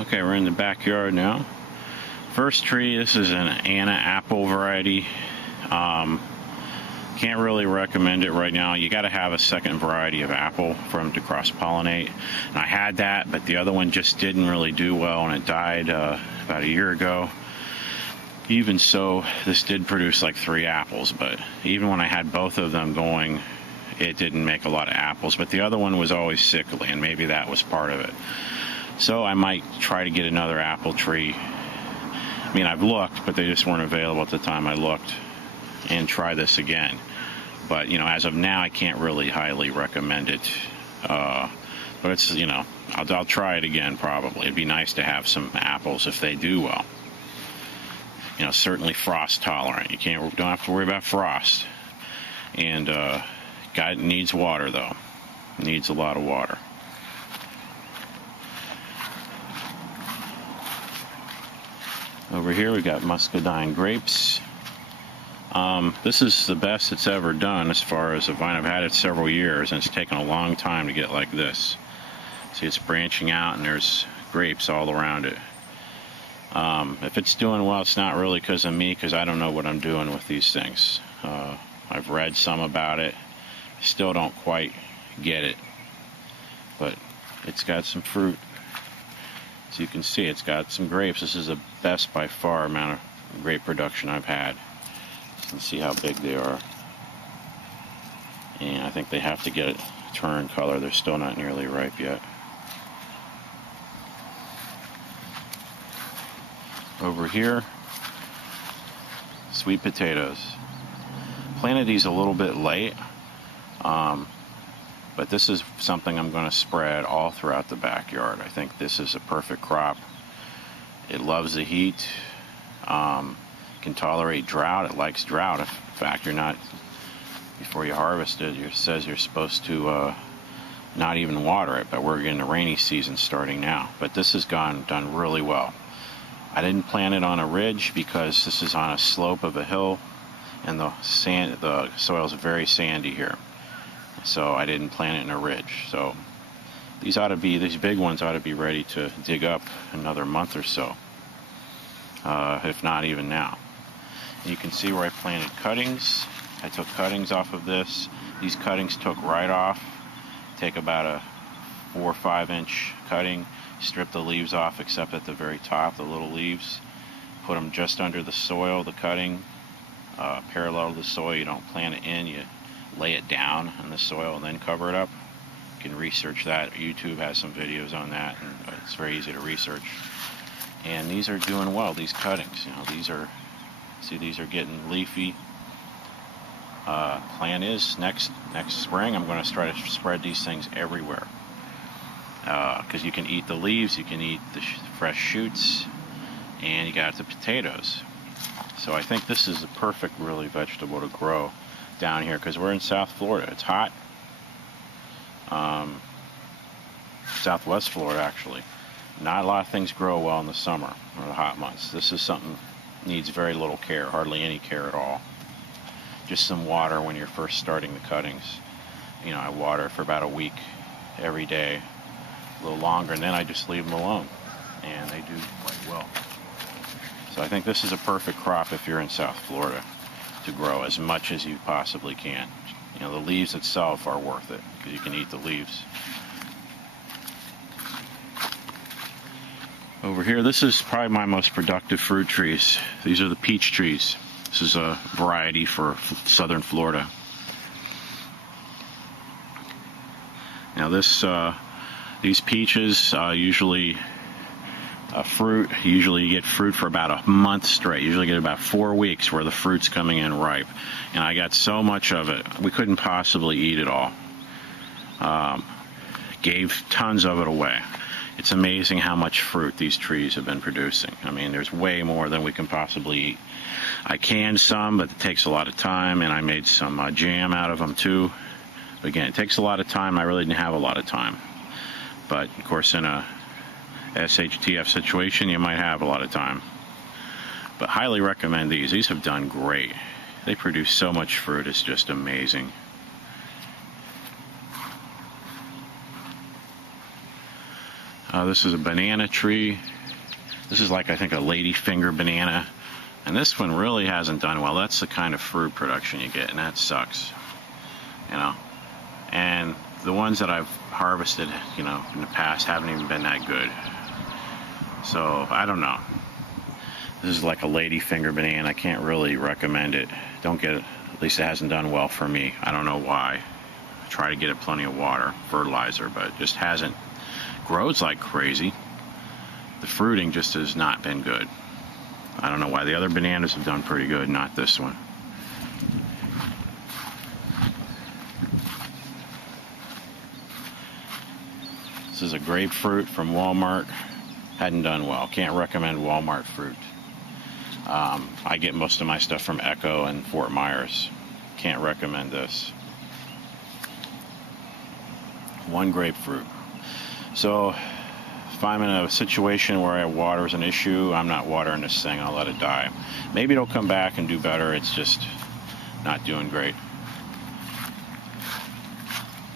Okay, we're in the backyard now. First tree, this is an Anna apple variety. Can't really recommend it right now. You got to have a second variety of apple for them to cross-pollinate. And I had that, but the other one just didn't really do well, and it died about a year ago. Even so, this did produce like 3 apples, but even when I had both of them going, it didn't make a lot of apples. But the other one was always sickly, and maybe that was part of it. So I might try to get another apple tree. I mean, I've looked, but they just weren't available at the time I looked, and try this again. But, you know, as of now, I can't really highly recommend it. But it's, you know, I'll try it again probably. It'd be nice to have some apples if they do well. You know, certainly frost tolerant. Don't have to worry about frost. And it needs water though. It needs a lot of water. Over here we got Muscadine Grapes. This is the best it's ever done as far as a vine. I've had it several years, and it's taken a long time to get like this. See, it's branching out, and there's grapes all around it. If it's doing well, it's not really because of me, because I don't know what I'm doing with these things. I've read some about it. Still don't quite get it. But it's got some fruit. As you can see, it's got some grapes. This is the best by far amount of grape production I've had. You can see how big they are. And I think they have to get it turn color. They're still not nearly ripe yet. Over here, sweet potatoes. Planted these a little bit late, but this is something I'm going to spread all throughout the backyard. I think this is a perfect crop. It loves the heat, can tolerate drought. It likes drought. In fact, before you harvest it, it says you're supposed to not even water it, but we're getting the rainy season starting now. But this has done really well. I didn't plant it on a ridge because this is on a slope of a hill, and the soil is very sandy here. So I didn't plant it in a ridge. So these big ones ought to be ready to dig up another month or so, if not even now. And you can see where I planted cuttings. I took cuttings off of this. These cuttings took right off. Take about a 4 or 5 inch cutting. Strip the leaves off except at the very top, the little leaves. Put them just under the soil, the cutting, parallel to the soil. You don't plant it in, you lay it down in the soil and then cover it up. You can research that. YouTube has some videos on that, and it's very easy to research. And these are doing well, these cuttings. You know, these are getting leafy. Plan is next spring I'm going to try to spread these things everywhere. Because you can eat the leaves, you can eat the fresh shoots, and you got the potatoes. So I think this is the perfect, really, vegetable to grow down here, because we're in South Florida. It's hot. Southwest Florida, actually. Not a lot of things grow well in the summer or the hot months. This is something that needs very little care, hardly any care at all. Just some water when you're first starting the cuttings. You know, I water for about a week every day. A little longer, and then I just leave them alone, and they do quite well. So I think this is a perfect crop if you're in South Florida to grow as much as you possibly can. You know, the leaves itself are worth it because you can eat the leaves. Over here, this is probably my most productive fruit trees. These are the peach trees. This is a variety for southern Florida. Now these peaches usually you get fruit for about a month straight. Usually get about 4 weeks where the fruit's coming in ripe. And I got so much of it, we couldn't possibly eat it all. Gave tons of it away. It's amazing how much fruit these trees have been producing. I mean, there's way more than we can possibly eat. I canned some, but it takes a lot of time, and I made some jam out of them too. Again, it takes a lot of time. I really didn't have a lot of time. But, of course, in a SHTF situation, you might have a lot of time. But highly recommend these. These have done great. They produce so much fruit. It's just amazing. This is a banana tree. This is like, I think, a ladyfinger banana. And this one really hasn't done well. That's the kind of fruit production you get, and that sucks. You know. And the ones that I've harvested, you know, in the past haven't even been that good. So, I don't know. This is like a ladyfinger banana. I can't really recommend it. Don't get it. At least it hasn't done well for me. I don't know why. I try to get it plenty of water, fertilizer, but it just hasn't. Grows like crazy. The fruiting just has not been good. I don't know why. The other bananas have done pretty good, not this one. This is a grapefruit from Walmart. Hadn't done well. Can't recommend Walmart fruit. I get most of my stuff from Echo and Fort Myers. Can't recommend this. One grapefruit. So if I'm in a situation where water is an issue, I'm not watering this thing. I'll let it die. Maybe it'll come back and do better. It's just not doing great.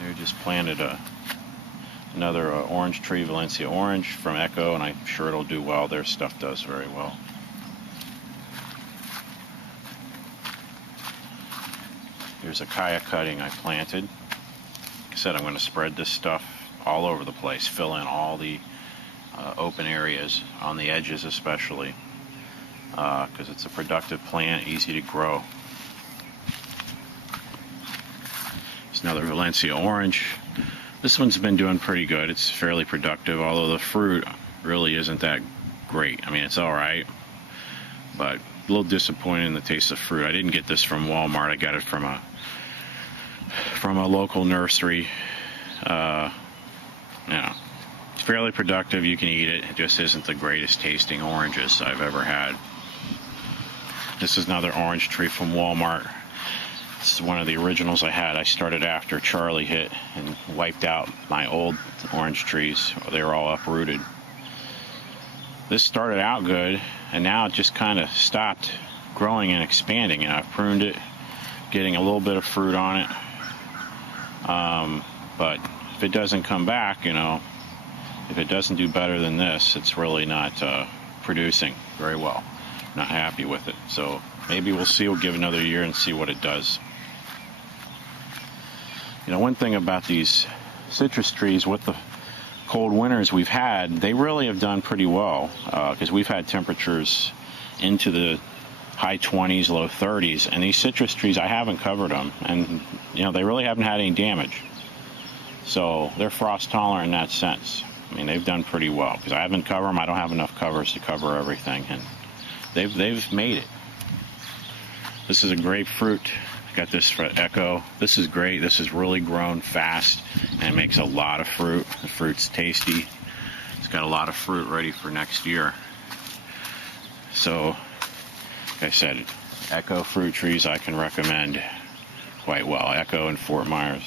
They just planted another orange tree, Valencia Orange from Echo, and I'm sure it'll do well. Their stuff does very well. Here's a Chaya cutting I planted. Like I said, I'm going to spread this stuff all over the place, fill in all the open areas, on the edges especially, because it's a productive plant, easy to grow. There's another Valencia Orange. This one's been doing pretty good. It's fairly productive, although the fruit really isn't that great. I mean, it's alright, but a little disappointed in the taste of fruit. I didn't get this from Walmart. I got it from a local nursery. It's fairly productive. You can eat it. It just isn't the greatest tasting oranges I've ever had. This is another orange tree from Walmart. This is one of the originals I had. I started after Charlie hit and wiped out my old orange trees. They were all uprooted. This started out good, and now it just kind of stopped growing and expanding. And I've pruned it, getting a little bit of fruit on it. But if it doesn't come back, you know, if it doesn't do better than this, it's really not producing very well. Not happy with it. So maybe we'll see. We'll give another year and see what it does. You know, one thing about these citrus trees with the cold winters we've had, they really have done pretty well, because we've had temperatures into the high 20s, low 30s, and these citrus trees, I haven't covered them, and you know, they really haven't had any damage. So they're frost tolerant in that sense. I mean, they've done pretty well, because I haven't covered them. I don't have enough covers to cover everything, and they've made it. This is a grapefruit. I got this for Echo. This is great. This has really grown fast, and it makes a lot of fruit. The fruit's tasty. It's got a lot of fruit ready for next year. So, like I said, Echo fruit trees I can recommend quite well. Echo and Fort Myers.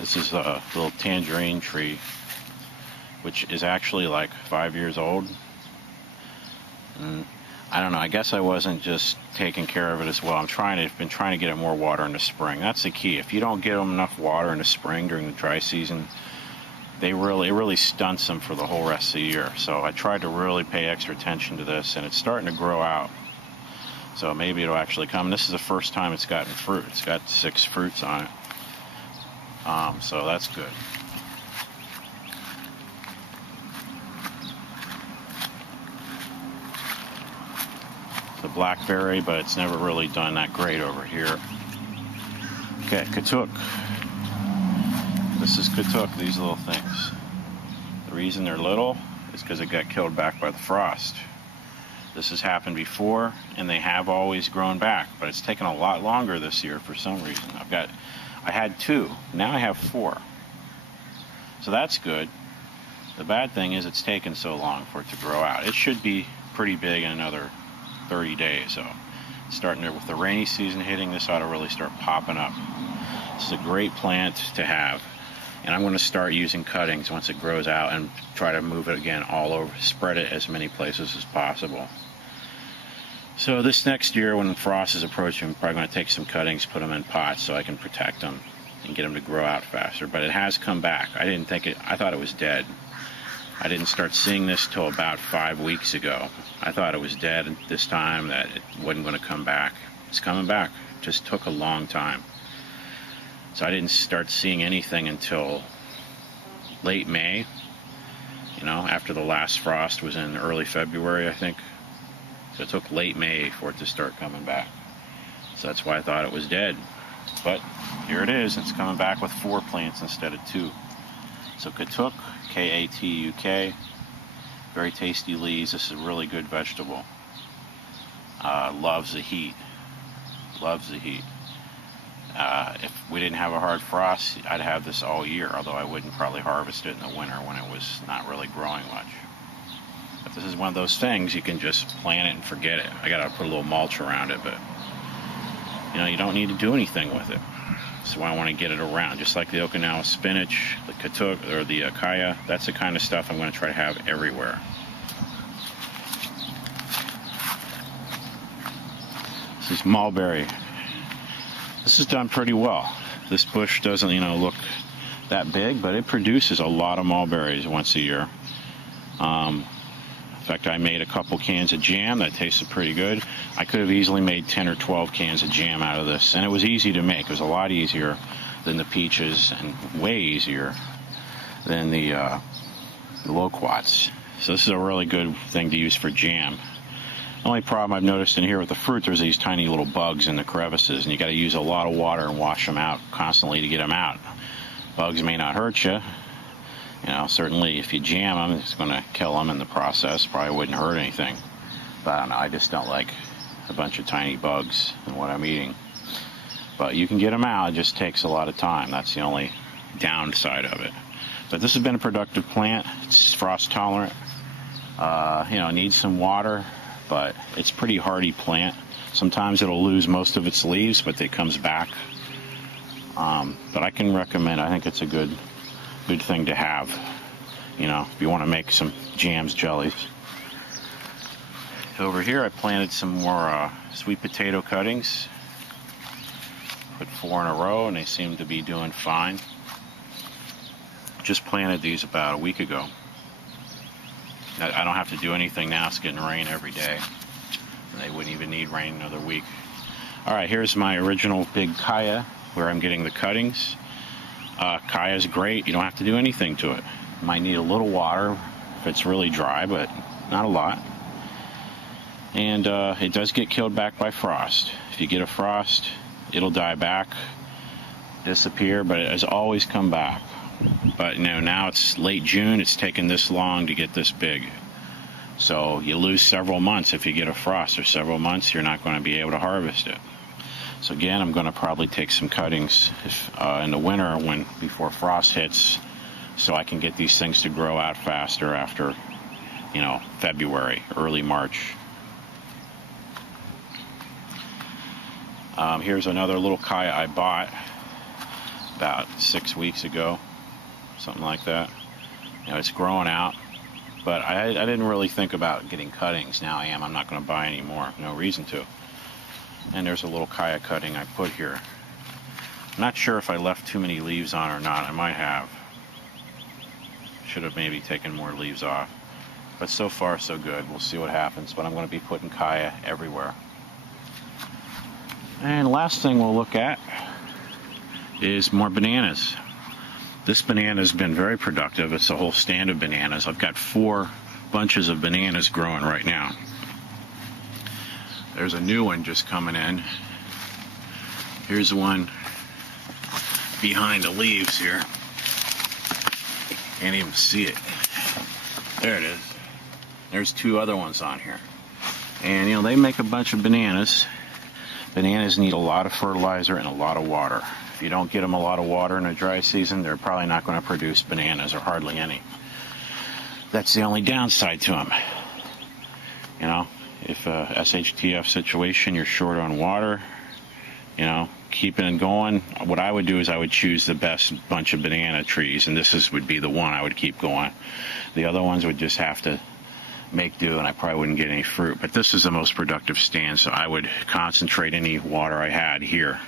This is a little tangerine tree, which is actually like 5 years old. And I don't know, I guess I wasn't just taking care of it as well. I've been trying to get it more water in the spring. That's the key. If you don't get them enough water in the spring during the dry season, it really stunts them for the whole rest of the year. So I tried to really pay extra attention to this, and it's starting to grow out. So maybe it'll actually come. This is the first time it's gotten fruit. It's got 6 fruits on it. So that's good. It's a blackberry, but it's never really done that great over here. Okay, Katuk. This is Katuk, these little things. The reason they're little is because it got killed back by the frost. This has happened before, and they have always grown back, but it's taken a lot longer this year for some reason. I had 2, now I have 4. So that's good. The bad thing is it's taken so long for it to grow out. It should be pretty big in another 30 days. So starting there with the rainy season hitting, this ought to really start popping up. This is a great plant to have. And I'm going to start using cuttings once it grows out and try to move it again all over, spread it as many places as possible. So this next year, when frost is approaching, I'm probably going to take some cuttings, put them in pots so I can protect them and get them to grow out faster. But it has come back. I thought it was dead. I didn't start seeing this till about 5 weeks ago. I thought it was dead at this time, that it wasn't going to come back. It's coming back. It just took a long time. So I didn't start seeing anything until late May, after the last frost was in early February, I think. So it took late May for it to start coming back. So that's why I thought it was dead. But here it is. It's coming back with 4 plants instead of 2. So Katuk, K-A-T-U-K, very tasty leaves. This is a really good vegetable. Loves the heat. Loves the heat. If we didn't have a hard frost, I'd have this all year, although I wouldn't probably harvest it in the winter when it was not really growing much. But this is one of those things, you can just plant it and forget it. I gotta put a little mulch around it, but you don't need to do anything with it. So I want to get it around, just like the Okinawa Spinach, the Katuk, or the Chaya. That's the kind of stuff I'm going to try to have everywhere. This is Mulberry. This is done pretty well. This bush doesn't, look that big, but it produces a lot of mulberries once a year. In fact, I made a couple cans of jam that tasted pretty good. I could have easily made 10 or 12 cans of jam out of this, and it was easy to make. It was a lot easier than the peaches and way easier than the loquats. So this is a really good thing to use for jam. The only problem I've noticed in here with the fruit, there's these tiny little bugs in the crevices, and you got to use a lot of water and wash them out constantly to get them out. Bugs may not hurt you. Certainly if you jam them, it's going to kill them in the process. Probably wouldn't hurt anything. But I don't know, I just don't like a bunch of tiny bugs in what I'm eating. But you can get them out, it just takes a lot of time. That's the only downside of it. But this has been a productive plant. It's frost tolerant. It needs some water, but it's a pretty hardy plant. Sometimes it'll lose most of its leaves, but it comes back. But I can recommend, I think it's a good thing to have, if you want to make some jams, jellies. Over here I planted some more sweet potato cuttings. Put 4 in a row and they seem to be doing fine. Just planted these about a week ago. I don't have to do anything now. It's getting rain every day. They wouldn't even need rain another week. Alright, here's my original big Chaya where I'm getting the cuttings. Chaya is great. You don't have to do anything to it. You might need a little water if it's really dry, but not a lot. And it does get killed back by frost. If you get a frost, it'll die back, disappear, but it has always come back. But now it's late June. It's taken this long to get this big. So you lose several months if you get a frost, or several months you're not going to be able to harvest it. So again, I'm going to probably take some cuttings in the winter before frost hits, so I can get these things to grow out faster after, February, early March. Here's another little Chaya I bought about 6 weeks ago, something like that. It's growing out, but I didn't really think about getting cuttings. Now I am. I'm not going to buy any more. No reason to. And there's a little Chaya cutting I put here. I'm not sure if I left too many leaves on or not. I might have. Should have maybe taken more leaves off. But so far, so good. We'll see what happens. But I'm going to be putting Chaya everywhere. And the last thing we'll look at is more bananas. This banana has been very productive. It's a whole stand of bananas. I've got 4 bunches of bananas growing right now. There's a new one just coming in. Here's one behind the leaves here. Can't even see it. There it is. There's 2 other ones on here. And, they make a bunch of bananas. Bananas need a lot of fertilizer and a lot of water. If you don't get them a lot of water in a dry season, they're probably not going to produce bananas, or hardly any. That's the only downside to them. If a SHTF situation, you're short on water, keeping it going, what I would do is I would choose the best bunch of banana trees, and would be the one I would keep going. The other ones would just have to make do, and I probably wouldn't get any fruit. But this is the most productive stand, so I would concentrate any water I had here.